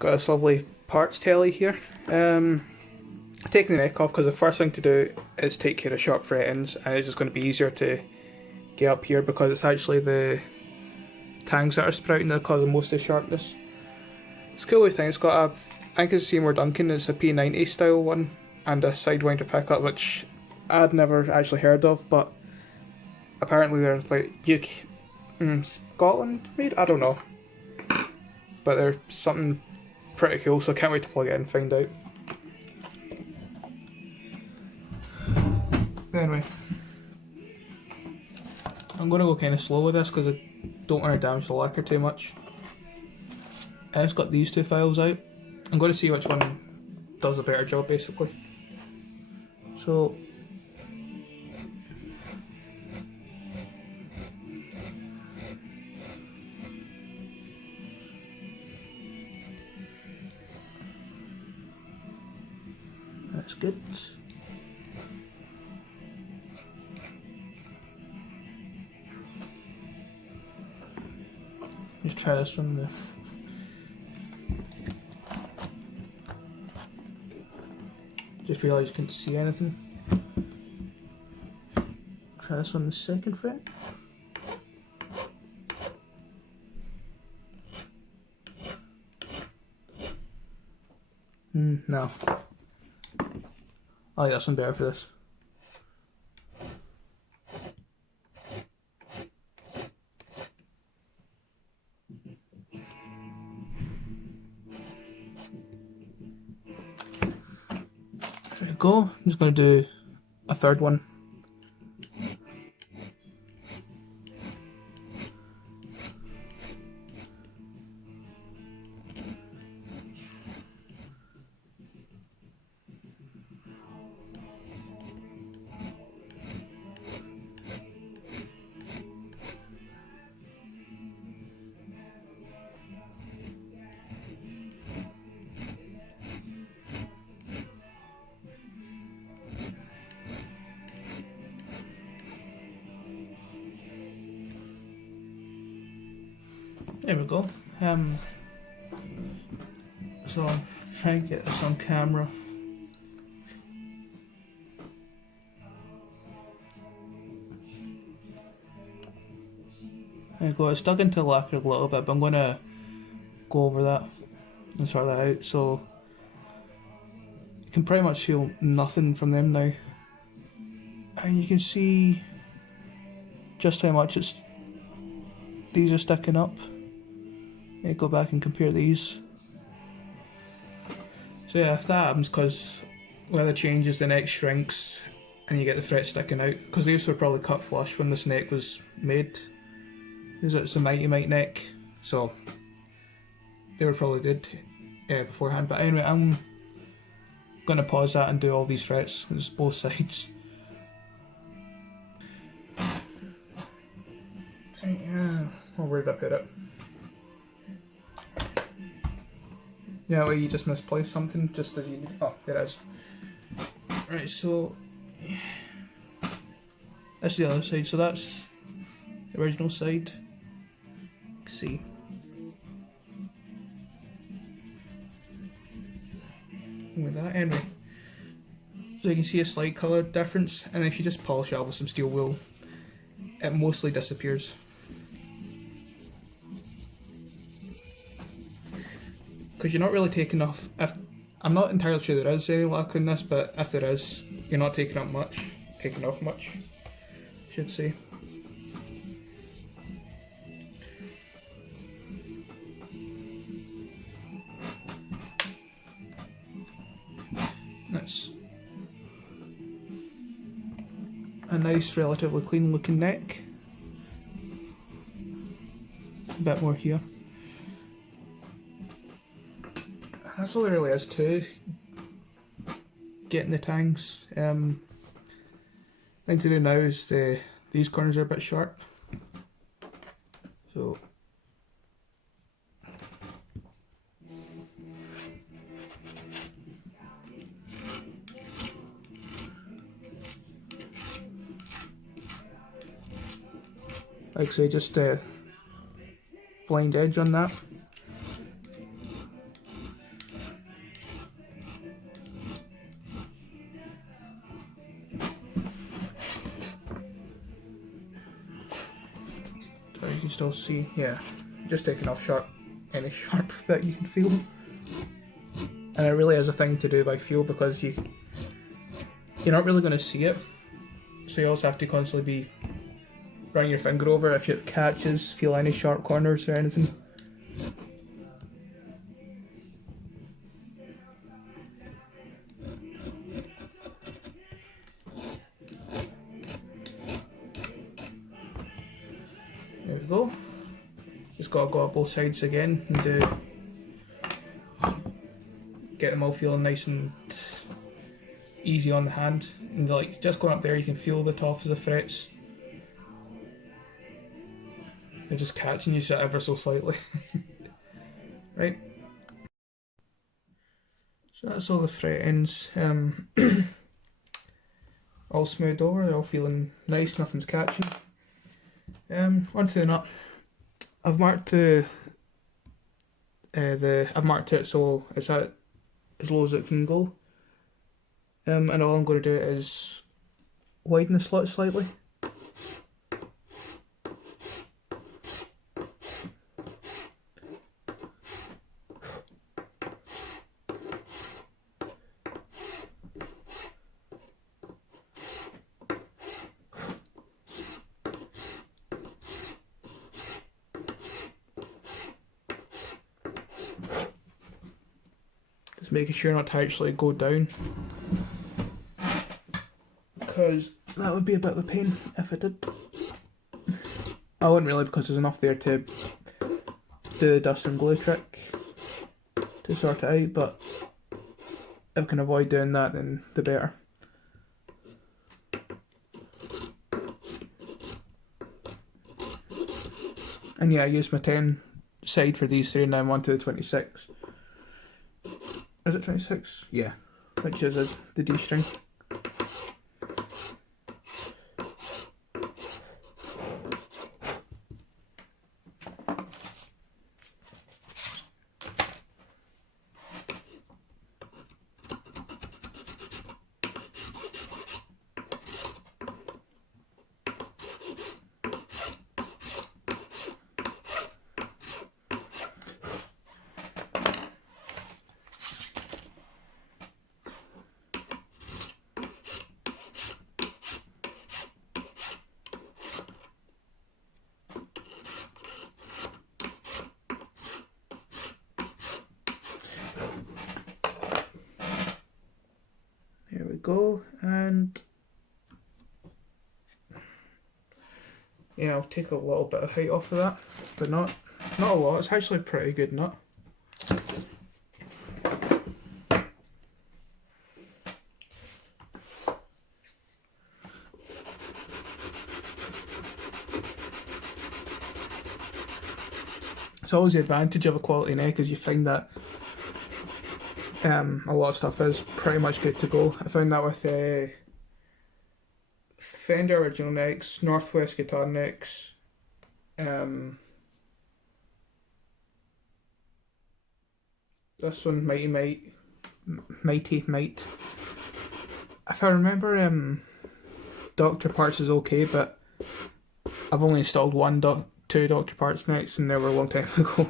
Got this lovely parts telly here. Taking the neck off because the first thing to do is take care of sharp frettings, and it's just going to be easier to get up here because it's actually the tangs that are sprouting that cause most of the sharpness. It's a cool thing. It's got a, I think it's Seymour Duncan. It's a P90 style one and a sidewinder pickup, which I'd never actually heard of, but apparently there's like Scotland made. I don't know, but they're something pretty cool. So I can't wait to plug it in and find out. Anyway, I'm going to go kind of slow with this because I don't want to damage the lacquer too much. And it's got these two files out. I'm going to see which one does a better job basically. So that's good. Just try this from the just realised you couldn't see anything. Try this on the second fret. No. I like this one better for this. There we go. I'm just going to do a third one. There we go. So I'm trying to get this on camera. There we go. It's dug into the lacquer a little bit, but I'm going to go over that and sort that out. So you can pretty much feel nothing from them now, and you can see just how much these are sticking up. You go back and compare these. So yeah, if that happens because weather changes, the neck shrinks and you get the fret sticking out, because these were probably cut flush when this neck was made. It's a Mighty Mite neck, so they were probably good beforehand. But anyway, I'm going to pause that and do all these frets. It's both sides. Oh, where did I put it? Yeah, well, you just misplaced something just as you. Oh, there it is. Right, so that's the other side. So that's the original side. You can see. With that, anyway. So you can see a slight colour difference, and if you just polish it up with some steel wool, it mostly disappears. Because you're not really taking off. I'm not entirely sure there is any lacquer in this, but if there is, you're not taking off much, I should say. That's a nice, relatively clean looking neck. A bit more here. That's all there really is to getting the tangs. Thing to do now is these corners are a bit sharp, so like I say, just blind edge on that. can still see, yeah, just taking off any sharp bit you can feel. And it really is a thing to do by feel, because you're not really going to see it, so you also have to constantly be running your finger over if it catches, feel any sharp corners or anything. There we go. Just got to go up both sides again and get them all feeling nice and easy on the hand. And like just going up there, you can feel the tops of the frets. They're just catching you ever so slightly. Right. So that's all the fret ends. All smoothed over. They're all feeling nice. Nothing's catching. Onto the nut. I've marked I've marked it so it's at as low as it can go. And all I'm going to do is widen the slot slightly. Just making sure not to actually go down, because that would be a bit of a pain if I did. I wouldn't really, because there's enough there to do the dust and glue trick to sort it out, but if I can avoid doing that, then the better. And yeah, I used my 10 side for these three, and now I'm on to the 26. Is it 26? Yeah, which is the D string. There we go, and yeah, I'll take a little bit of height off of that, but not a lot. It's actually a pretty good nut. It's always the advantage of a quality neck, is you find that a lot of stuff is pretty much good to go. I found that with Fender original necks, Northwest guitar necks, this one Mighty Might. If I remember, Doctor Parts is okay, but I've only installed two Doctor Parts necks, and they were a long time ago.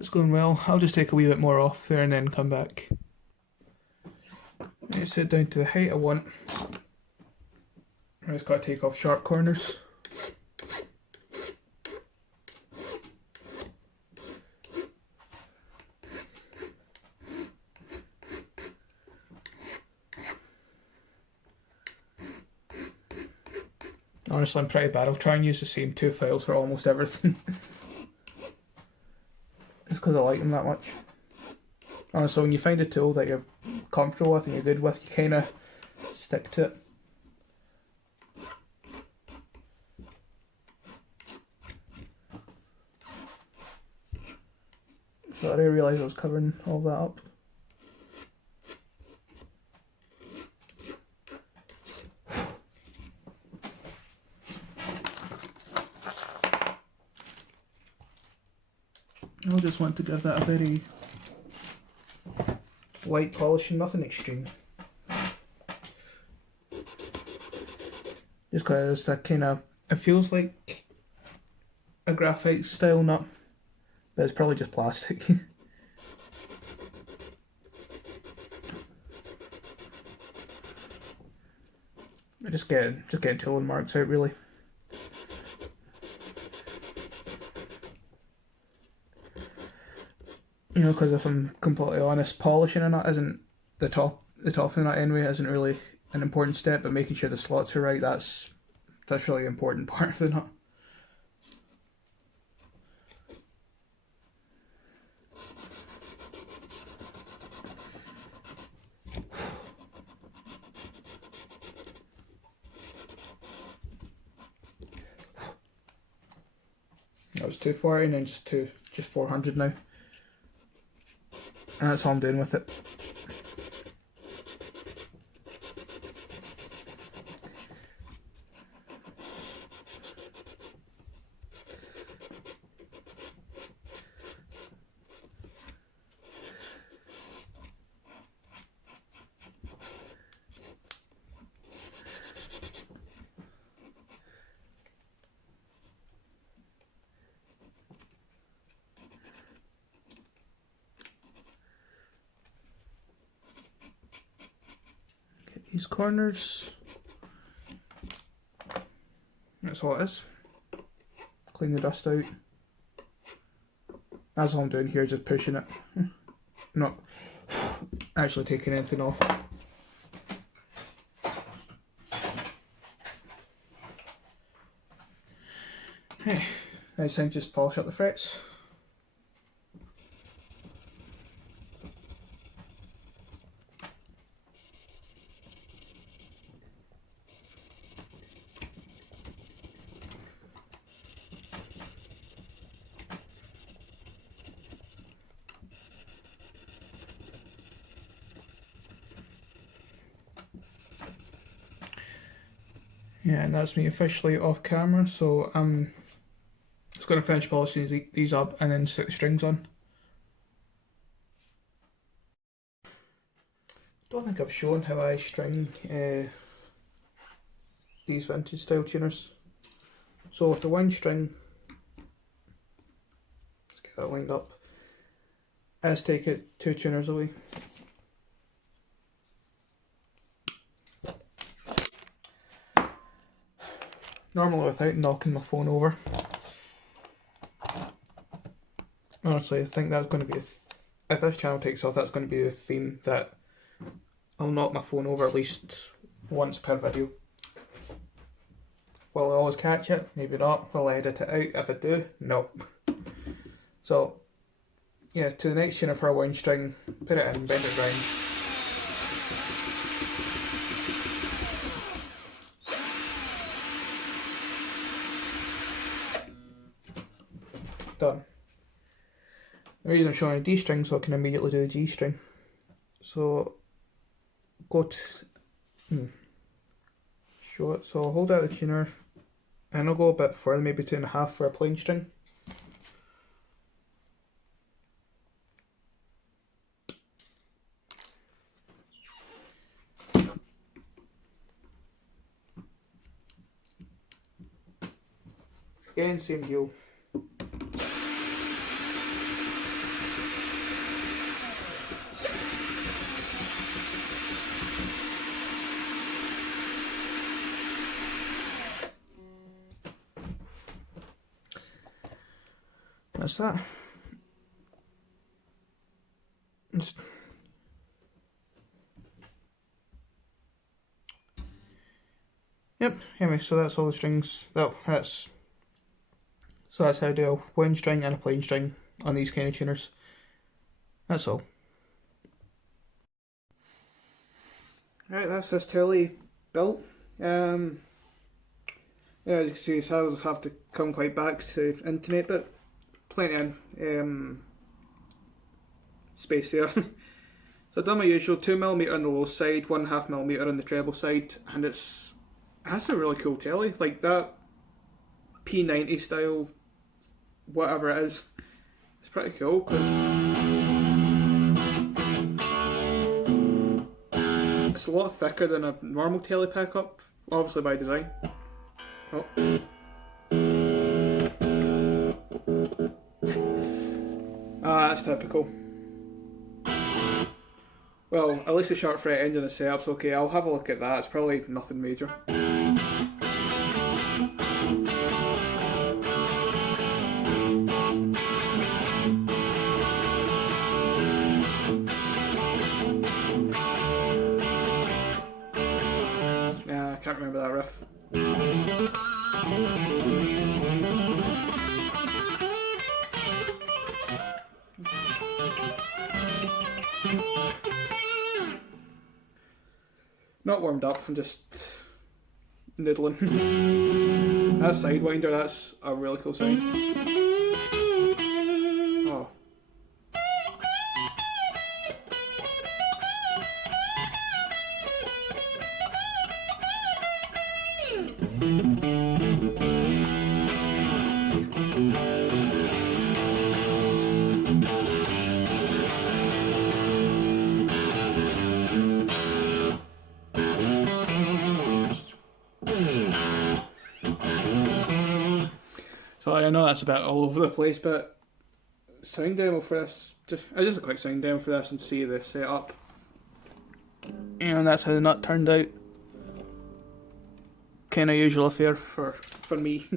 It's going well. I'll just take a wee bit more off there and then come back. Let's set down to the height I want. I just got to take off sharp corners. Honestly, I'm pretty bad. I'll try and use the same two files for almost everything. Just because I like them that much. So when you find a tool that you're comfortable with and you're good with, you kind of stick to it. So I didn't realise I was covering all that up. I just want to give that a very light polish and nothing extreme. Just because that kind of, it feels like a graphite style nut, but it's probably just plastic. just getting tooling marks out really. You know, because if I'm completely honest, polishing a nut isn't the top of the nut anyway isn't really an important step, but making sure the slots are right, that's really an important part of the nut. That was 240 and then just 400 now. And that's all I'm doing with it. These corners, that's all it is. Clean the dust out. That's all I'm doing here, just pushing it, not actually taking anything off. Okay, next time just polish up the frets. Yeah, and that's me officially off camera, so I'm just going to finish polishing these up and then stick the strings on. Don't think I've shown how I string these vintage style tuners. So with the one string, let's get that lined up, I just take it 2 tuners away. Normally without knocking my phone over. Honestly, I think that's going to be, if this channel takes off, that's going to be the theme, that I'll knock my phone over at least once per video. Will I always catch it? Maybe not. Will I edit it out? If I do, no. So, yeah, to the next tuner for a wound string, put it in, bend it round. Done. The reason I'm showing a D string so I can immediately do the G string. So go to show it. So I'll hold out the tuner and I'll go a bit further, maybe 2.5 for a plain string. Again, same deal. That's that. Yep, anyway, so that's all the strings. So that's how I do a wound string and a plain string on these kind of tuners. That's all. Right, that's this telly built. Yeah, as you can see, cells have to come quite back to internet, but plenty in space there. So I've done my usual 2mm on the low side, 1.5mm on the treble side, and that's a really cool telly. Like that P90 style, whatever it is, it's pretty cool because it's a lot thicker than a normal telly pickup, obviously by design. Oh. Ah, that's typical. Well, at least the sharp fret engine and setup's okay. I'll have a look at that. It's probably nothing major. Yeah, I can't remember that riff. Not warmed up, I'm just noodling. That Sidewinder, that's a really cool sound. Oh. So I know that's a bit all over the place, but sound demo for this, just a quick sound demo for this and see the setup. And that's how the nut turned out. Kind of usual affair for me.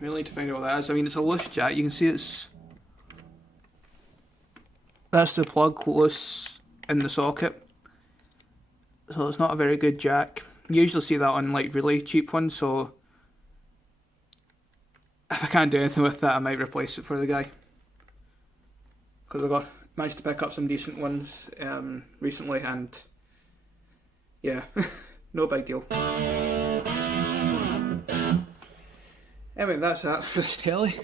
Really need to find out what that is. I mean, it's a loose jack. You can see that's the plug loose in the socket. So it's not a very good jack. You usually see that on like really cheap ones, so if I can't do anything with that, I might replace it for the guy. Because I managed to pick up some decent ones recently, and yeah, no big deal. Anyway, that's that for this telly.